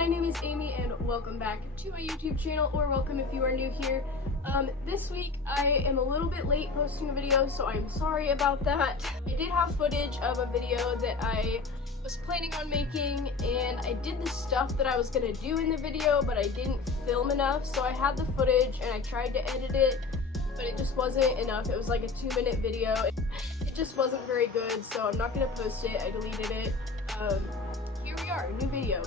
My name is Amy and welcome back to my YouTube channel, or welcome if you are new here. This week I am a little bit late posting a video, so I'm sorry about that. I did have footage of a video that I was planning on making, and I did the stuff that I was gonna do in the video, but I didn't film enough, so I had the footage and I tried to edit it, but it just wasn't enough. It was like a 2-minute video. It just wasn't very good, so I'm not gonna post it. I deleted it. Here we are, new video.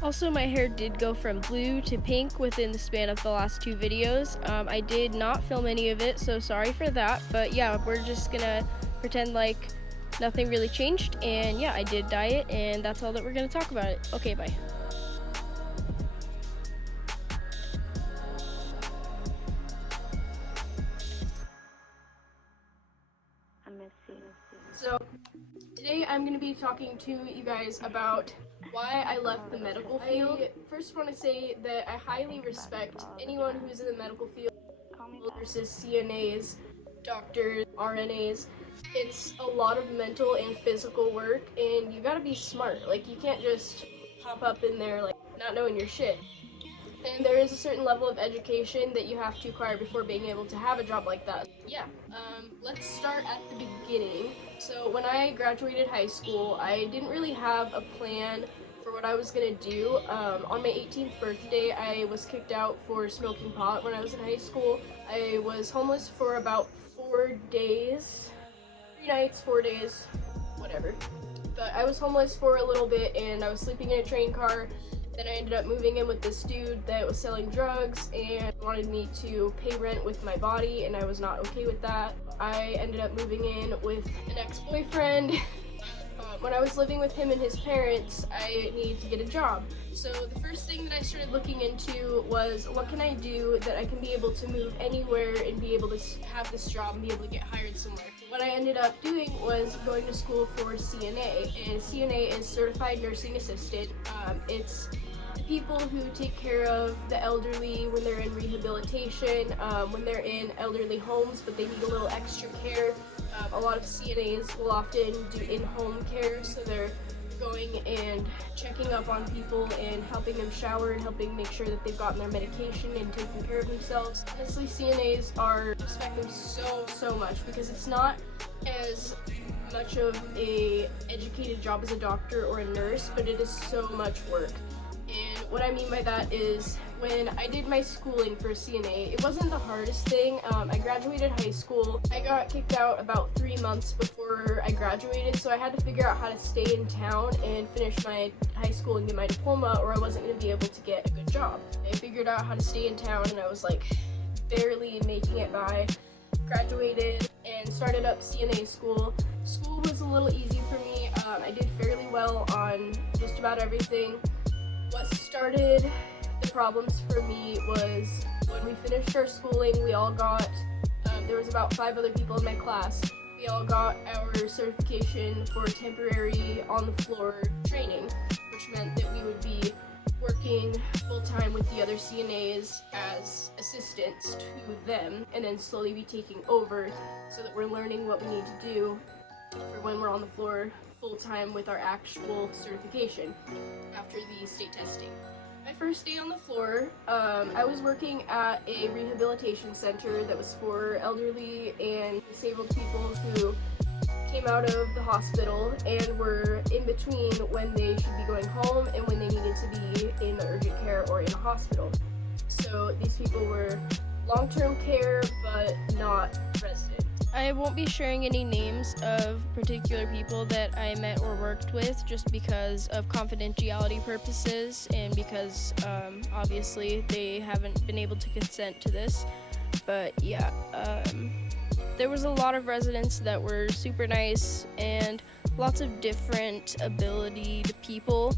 Also, my hair did go from blue to pink within the span of the last 2 videos. I did not film any of it, so sorry for that. But yeah, we're just gonna pretend like nothing really changed. And yeah, I did dye it, and that's all that we're gonna talk about it. Okay, bye. So today I'm going to be talking to you guys about why I left the medical field. I first want to say that I highly respect anyone who's in the medical field versus CNAs, doctors, RNAs. It's a lot of mental and physical work, and you gotta be smart. Like, you can't just hop up in there like not knowing your shit. And there is a certain level of education that you have to acquire before being able to have a job like that. Yeah, let's start at the beginning. So when I graduated high school, I didn't really have a plan for what I was gonna do. On my 18th birthday, I was kicked out for smoking pot when I was in high school. I was homeless for about 4 days, 3 nights, 4 days, whatever. But I was homeless for a little bit, and I was sleeping in a train car. Then I ended up moving in with this dude that was selling drugs and wanted me to pay rent with my body, and I was not okay with that. I ended up moving in with an ex-boyfriend. When I was living with him and his parents, I needed to get a job. So the first thing that I started looking into was, what can I do that I can be able to move anywhere and be able to have this job and be able to get hired somewhere. What I ended up doing was going to school for CNA, and CNA is Certified Nursing Assistant. It's people who take care of the elderly when they're in rehabilitation, when they're in elderly homes but they need a little extra care. A lot of CNAs will often do in-home care, so they're going and checking up on people and helping them shower and helping make sure that they've gotten their medication and taking care of themselves. Honestly, CNAs respect them so much, because it's not as much of a educated job as a doctor or a nurse, but it is so much work. And what I mean by that is, when I did my schooling for CNA, it wasn't the hardest thing. I graduated high school. I got kicked out about 3 months before I graduated, so I had to figure out how to stay in town and finish my high school and get my diploma, or I wasn't going to be able to get a good job. I figured out how to stay in town, and I was like barely making it by. Graduated and started up CNA school. School was a little easy for me. I did fairly well on just about everything. What started the problems for me was when we finished our schooling, we all got, there was about 5 other people in my class, we all got our certification for temporary on-the-floor training, which meant that we would be working full-time with the other CNAs as assistants to them, and then slowly be taking over so that we're learning what we need to do for when we're on the floor full-time with our actual certification after the state testing. My first day on the floor, I was working at a rehabilitation center that was for elderly and disabled people who came out of the hospital and were in between when they should be going home and when they needed to be in urgent care or in a hospital. So these people were long-term care but not resident. I won't be sharing any names of particular people that I met or worked with, just because of confidentiality purposes and because obviously they haven't been able to consent to this. But yeah, there was a lot of residents that were super nice and lots of different ability people.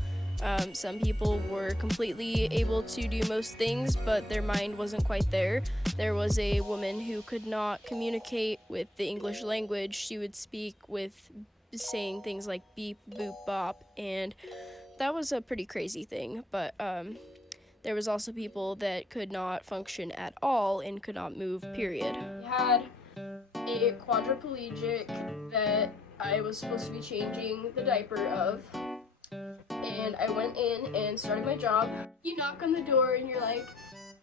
Some people were completely able to do most things, but their mind wasn't quite there. There was a woman who could not communicate with the English language. She would speak with saying things like beep, boop, bop, and that was a pretty crazy thing. But there was also people that could not function at all and could not move, period. We had a quadriplegic that I was supposed to be changing the diaper of, and I went in and started my job. You knock on the door and you're like,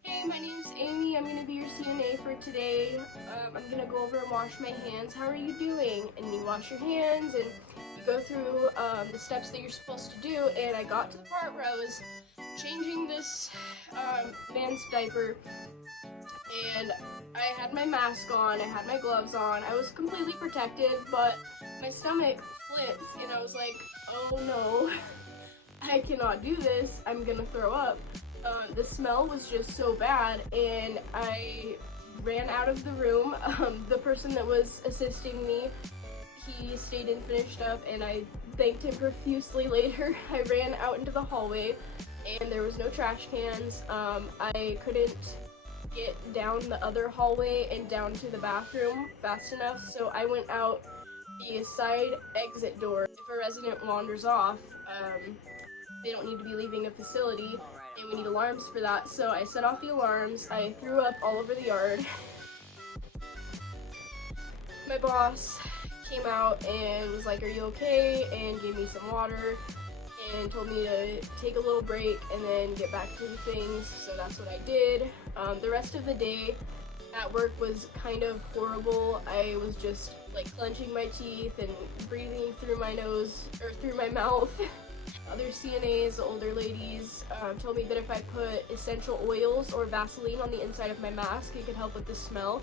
"Hey, my name's Amy, I'm gonna be your CNA for today. I'm gonna go over and wash my hands. How are you doing?" And you wash your hands and you go through the steps that you're supposed to do, and I got to the part where I was changing this man's diaper, and I had my mask on, I had my gloves on, I was completely protected, but my stomach flipped, and I was like, oh no, I cannot do this, I'm gonna throw up. The smell was just so bad, and I ran out of the room. The person that was assisting me, he stayed and finished up, and I thanked him profusely later. I ran out into the hallway, and there was no trash cans. I couldn't get down the other hallway and down to the bathroom fast enough, so I went out the side exit door. If a resident wanders off, they don't need to be leaving a facility, and we need alarms for that, so I set off the alarms. I threw up all over the yard. My boss came out and was like, "Are you okay?" and gave me some water and told me to take a little break and then get back to the things, so that's what I did. The rest of the day at work was kind of horrible. I was just like clenching my teeth and breathing through my nose, or through my mouth. Other CNAs, the older ladies, told me that if I put essential oils or Vaseline on the inside of my mask, it could help with the smell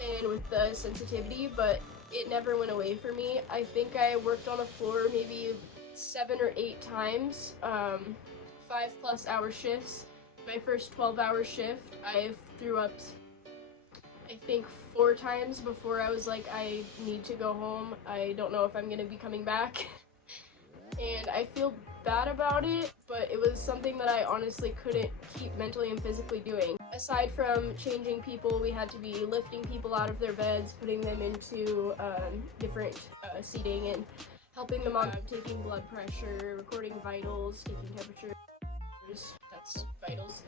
and with the sensitivity, but it never went away for me. I think I worked on a floor maybe 7 or 8 times, 5+ hour shifts. My first 12-hour shift, I threw up, I think, 4 times before I was like, I need to go home. I don't know if I'm gonna be coming back. And I feel bad about it, but it was something that I honestly couldn't keep mentally and physically doing. Aside from changing people, we had to be lifting people out of their beds, putting them into different seating, and helping them out, taking blood pressure, recording vitals, taking temperature. That's vitals.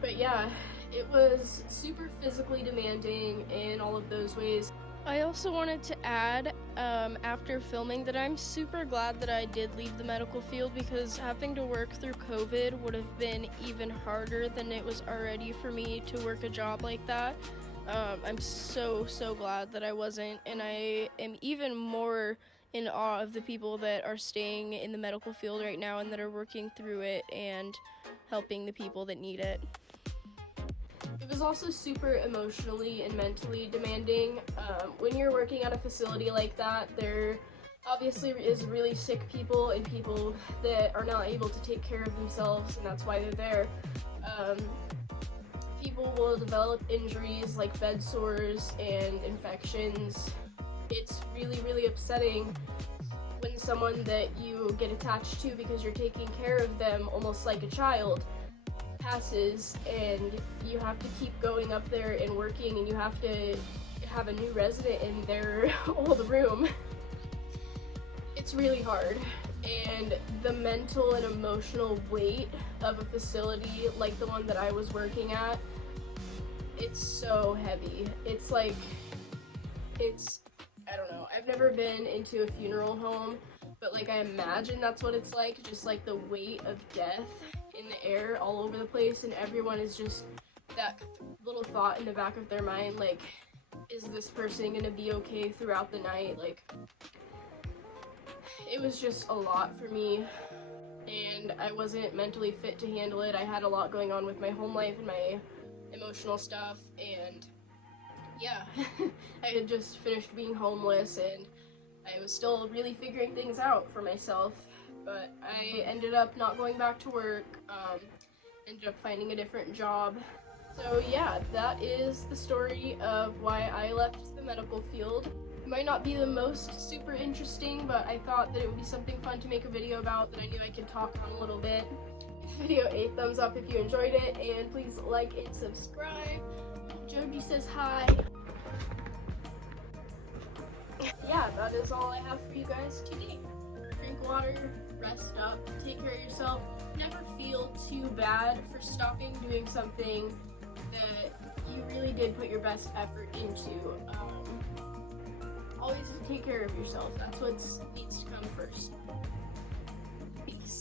But yeah, it was super physically demanding in all of those ways. I also wanted to add, after filming, that I'm super glad that I did leave the medical field, because having to work through COVID would have been even harder than it was already for me to work a job like that. I'm so glad that I wasn't, and I am even more in awe of the people that are staying in the medical field right now and that are working through it and helping the people that need it. It was also super emotionally and mentally demanding. When you're working at a facility like that, there obviously is really sick people and people that are not able to take care of themselves, and that's why they're there. People will develop injuries like bed sores and infections. It's really upsetting when someone that you get attached to because you're taking care of them almost like a child passes, and you have to keep going up there and working, and you have to have a new resident in their old room. It's really hard, and the mental and emotional weight of a facility like the one that I was working at, it's so heavy. It's like, I don't know, I've never been into a funeral home, but like I imagine that's what it's like, just like the weight of death in the air all over the place, and everyone is just that little thought in the back of their mind, like, is this person gonna be okay throughout the night? Like, it was just a lot for me, and I wasn't mentally fit to handle it. I had a lot going on with my home life and my emotional stuff, and yeah, I had just finished being homeless, and I was still really figuring things out for myself. But I ended up not going back to work, ended up finding a different job. So yeah, that is the story of why I left the medical field. It might not be the most super interesting, but I thought that it would be something fun to make a video about that I knew I could talk on a little bit. Give the video a thumbs up if you enjoyed it, and please like and subscribe. Joji says hi. Yeah, that is all I have for you guys today. Drink water, rest up, take care of yourself. Never feel too bad for stopping doing something that you really did put your best effort into. Always take care of yourself. That's what needs to come first. Peace.